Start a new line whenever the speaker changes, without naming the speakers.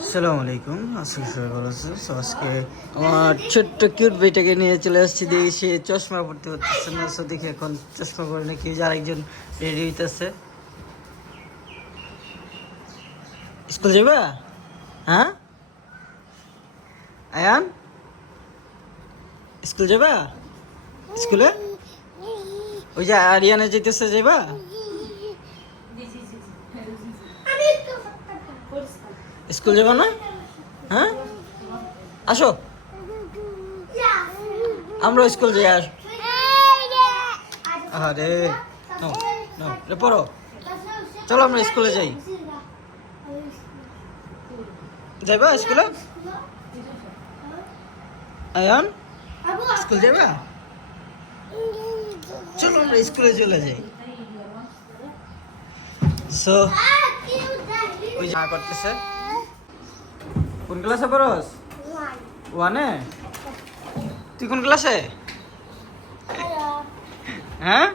আসসালামু আলাইকুম আসলে সবাই ভালো So, আজকে আমার ছোট্ট কিউট বেটাকে নিয়ে চলে আসছি দেখি সে চশমা পড়তে পারতেছে না। সো দেখি এখন চশমা পরে নাকি যে আরেকজন রেডি হইতেছে। স্কুল যাবা হ্যাঁ? আয়ান? স্কুল যাবা স্কুলে? ওই যে আরিয়ানা যেতেছে যাবা স্কুল যাবা না? হ্যাঁ? আসো। আমরা স্কুল যাই, আস। আরে রে পড়ো। চলো আমরা স্কুলে যাই। যাইবা স্কুলে? আয়ান, স্কুল যাবা চলো আমরা স্কুলে চলে যাই। সো ওই করতেছে। কোন ক্লাসে পড়স? ওয়ানে তুই কোন ক্লাসে? হ্যাঁ?